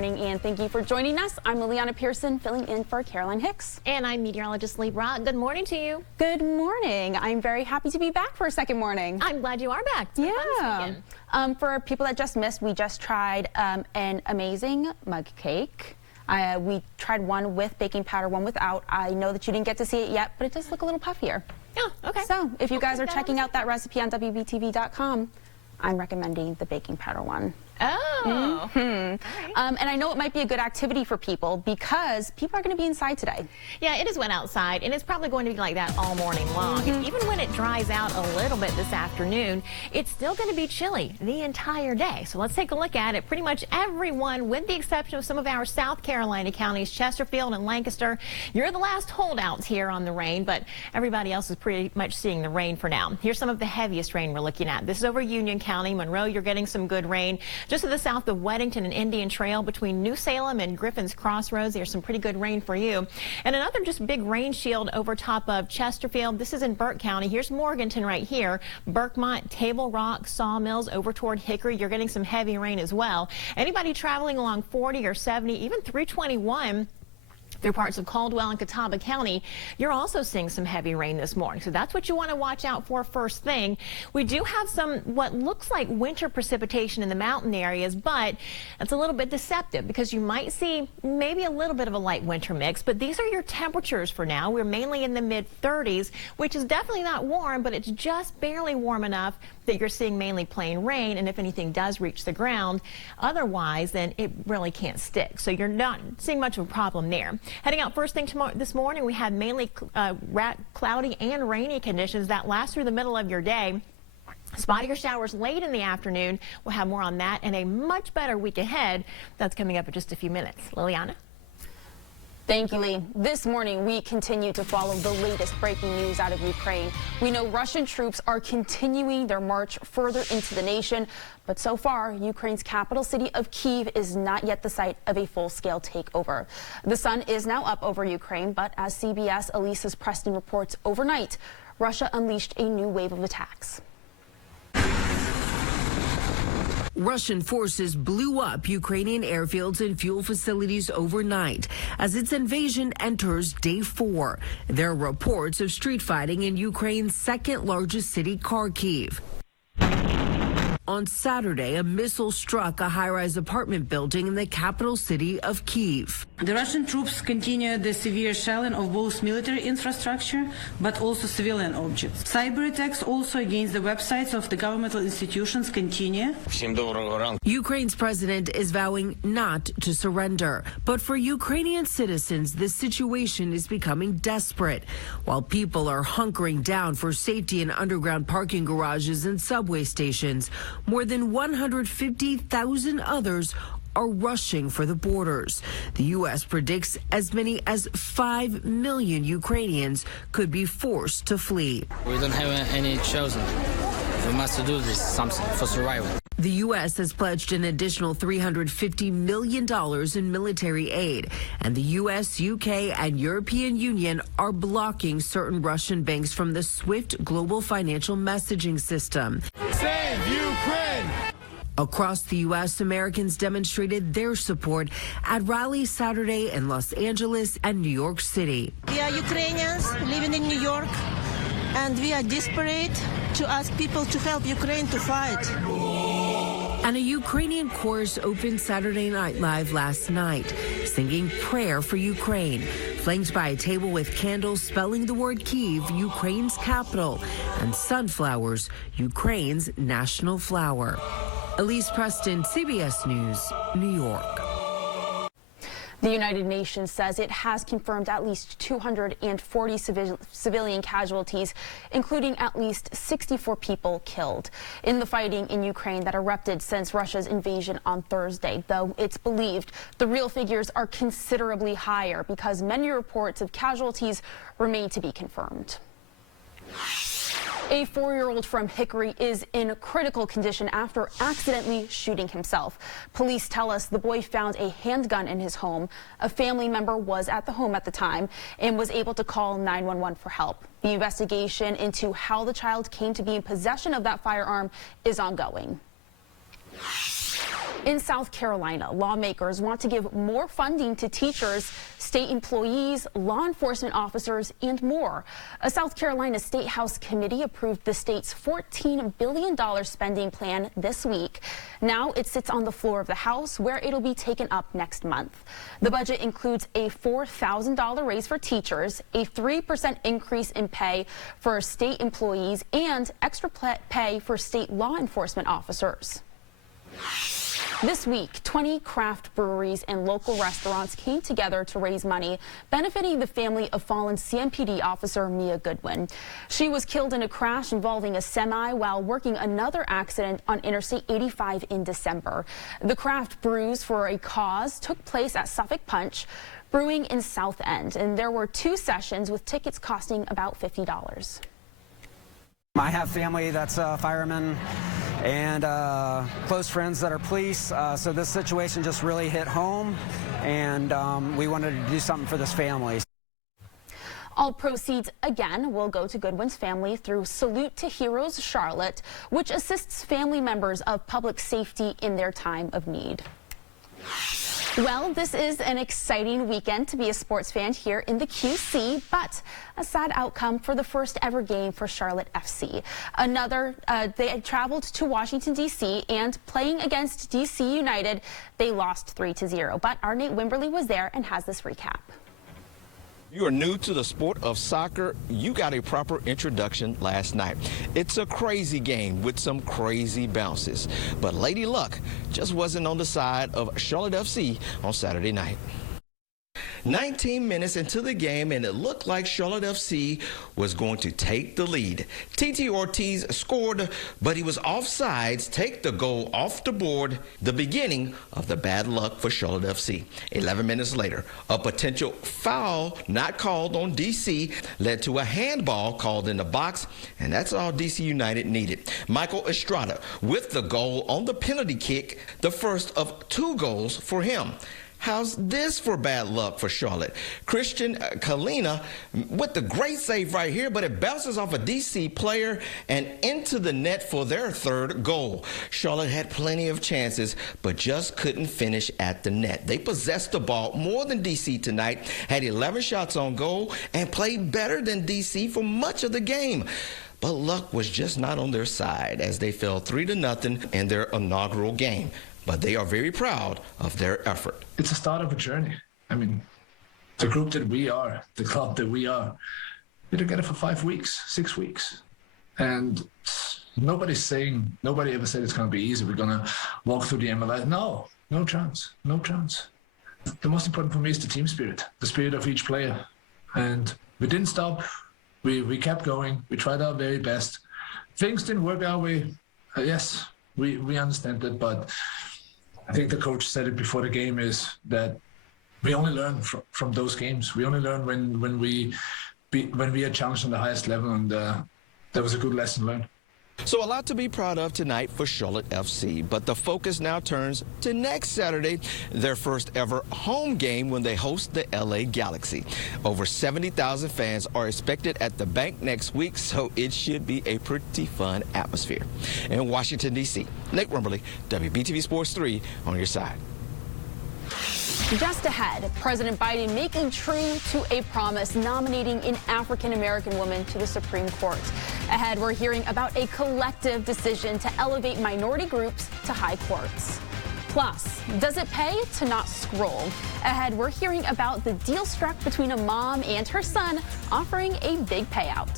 morning, and thank you for joining us. I'm Lileana Pearson, filling in for Caroline Hicks. And I'm meteorologist Lee Brock. Good morning to you. Good morning. I'm very happy to be back for a second morning. I'm glad you are back. Yeah. For people that just missed, we just tried an amazing mug cake. We tried one with baking powder, one without. I know that you didn't get to see it yet, but it does look a little puffier. Oh, okay. So if you guys are checking out that recipe on WBTV.com, I'm recommending the baking powder one. Oh. And I know it might be a good activity for people because people are going to be inside today. Yeah, it is wet outside, and it's probably going to be like that all morning long. And even when it dries out a little bit this afternoon, it's still going to be chilly the entire day. So let's take a look at it. Pretty much everyone, with the exception of some of our South Carolina counties, Chesterfield and Lancaster, you're the last holdouts here on the rain, but everybody else is pretty much seeing the rain for now. Here's some of the heaviest rain we're looking at. This is over Union County. Monroe, you're getting some good rain. Just to the south of Weddington and Indian Trail between New Salem and Griffin's Crossroads, there's some pretty good rain for you. And another just big rain shield over top of Chesterfield. This is in Burke County. Here's Morganton right here. Burkemont, Table Rock, Sawmills over toward Hickory. You're getting some heavy rain as well. Anybody traveling along 40 or 70, even 321, through parts of Caldwell and Catawba County, you're also seeing some heavy rain this morning. So that's what you want to watch out for first thing. We do have some what looks like winter precipitation in the mountain areas, but it's a little bit deceptive because you might see maybe a little bit of a light winter mix, but these are your temperatures for now. We're mainly in the mid-30s, which is definitely not warm, but it's just barely warm enough that you're seeing mainly plain rain, and if anything does reach the ground, otherwise, then it really can't stick. So you're not seeing much of a problem there. Heading out first thing this morning, we had mainly cloudy and rainy conditions that last through the middle of your day. Spottier showers late in the afternoon. We'll have more on that and a much better week ahead. That's coming up in just a few minutes. Liliana? Thank you, Lee. This morning, we continue to follow the latest breaking news out of Ukraine. We know Russian troops are continuing their march further into the nation, but so far, Ukraine's capital city of Kyiv is not yet the site of a full-scale takeover. The sun is now up over Ukraine, but as CBS Elisa's Preston reports overnight, Russia unleashed a new wave of attacks. Russian forces blew up Ukrainian airfields and fuel facilities overnight as its invasion enters day 4. There are reports of street fighting in Ukraine's second largest city, Kharkiv. On Saturday, a missile struck a high-rise apartment building in the capital city of Kyiv. The Russian troops continue the severe shelling of both military infrastructure, but also civilian objects. Cyber attacks also against the websites of the governmental institutions continue. Ukraine's president is vowing not to surrender. But for Ukrainian citizens, the situation is becoming desperate. While people are hunkering down for safety in underground parking garages and subway stations, more than 150,000 others are rushing for the borders. The U.S. predicts as many as 5 million Ukrainians could be forced to flee. We don't have any choice. We must do this something for survival. The U.S. has pledged an additional $350 million in military aid, and the U.S., UK, and European Union are blocking certain Russian banks from the SWIFT global financial messaging system. Save Ukraine! Across the U.S., Americans demonstrated their support at rallies Saturday in Los Angeles and New York City. We are Ukrainians living in New York, and we are desperate to ask people to help Ukraine to fight. And a Ukrainian chorus opened Saturday Night Live last night, singing Prayer for Ukraine, flanked by a table with candles spelling the word Kyiv, Ukraine's capital, and sunflowers, Ukraine's national flower. Elise Preston, CBS News, New York. The United Nations says it has confirmed at least 240 civilian casualties, including at least 64 people killed in the fighting in Ukraine that erupted since Russia's invasion on Thursday, though it's believed the real figures are considerably higher because many reports of casualties remain to be confirmed. A 4-year-old from Hickory is in critical condition after accidentally shooting himself. Police tell us the boy found a handgun in his home. A family member was at the home at the time and was able to call 911 for help. The investigation into how the child came to be in possession of that firearm is ongoing. In South Carolina, lawmakers want to give more funding to teachers, state employees, law enforcement officers, and more. A South Carolina State House committee approved the state's $14 billion spending plan this week. Now it sits on the floor of the House, where it'll be taken up next month. The budget includes a $4,000 raise for teachers, a 3% increase in pay for state employees, and extra pay for state law enforcement officers. This week, 20 craft breweries and local restaurants came together to raise money benefiting the family of fallen CMPD officer Mia Goodwin. She was killed in a crash involving a semi while working another accident on Interstate 85 in December. The craft brews for a cause took place at Suffolk Punch Brewing in South End, and there were 2 sessions with tickets costing about $50. I have family that's firemen and close friends that are police, so this situation just really hit home, and we wanted to do something for this family. All proceeds, again, will go to Goodwin's family through Salute to Heroes Charlotte, which assists family members of public safety in their time of need. Well, this is an exciting weekend to be a sports fan here in the QC, but a sad outcome for the first ever game for Charlotte FC. They had traveled to Washington, D.C., and playing against D.C. United, they lost 3-0. But our Nate Wimberly was there and has this recap. You are new to the sport of soccer, you got a proper introduction last night. It's a crazy game with some crazy bounces, but Lady Luck just wasn't on the side of Charlotte FC on Saturday night. 19 minutes into the game, and it looked like Charlotte FC was going to take the lead. T.T. Ortiz scored, but he was offsides, take the goal off the board, the beginning of the bad luck for Charlotte FC. 11 minutes later, a potential foul not called on D.C. led to a handball called in the box, and that's all D.C. United needed. Michael Estrada with the goal on the penalty kick, the first of 2 goals for him. How's this for bad luck for Charlotte? Christian Kalina with the great save right here, but it bounces off a DC player and into the net for their 3rd goal. Charlotte had plenty of chances, but just couldn't finish at the net. They possessed the ball more than DC tonight, had 11 shots on goal, and played better than DC for much of the game. But luck was just not on their side as they fell 3-0 in their inaugural game. But they are very proud of their effort. It's the start of a journey. I mean, the group that we are, the club that we are, we're together for 5 weeks, 6 weeks. And nobody ever said it's going to be easy. We're going to walk through the MLS. No chance, no chance. The most important for me is the team spirit, the spirit of each player. And we didn't stop. We kept going. We tried our very best. Things didn't work our way. Yes, we understand that, but I think the coach said it before the game is that we only learn from those games. We only learn when we are challenged on the highest level, and that was a good lesson learned. So a lot to be proud of tonight for Charlotte FC, but the focus now turns to next Saturday, their first ever home game when they host the LA Galaxy. Over 70,000 fans are expected at the bank next week, so it should be a pretty fun atmosphere. In Washington, D.C., Nate Wimberly, WBTV Sports 3 on your side. Just ahead, President Biden making true to a promise, nominating an African-American woman to the Supreme Court. Ahead, we're hearing about a collective decision to elevate minority groups to high courts. Plus, does it pay to not scroll? Ahead, we're hearing about the deal struck between a mom and her son offering a big payout.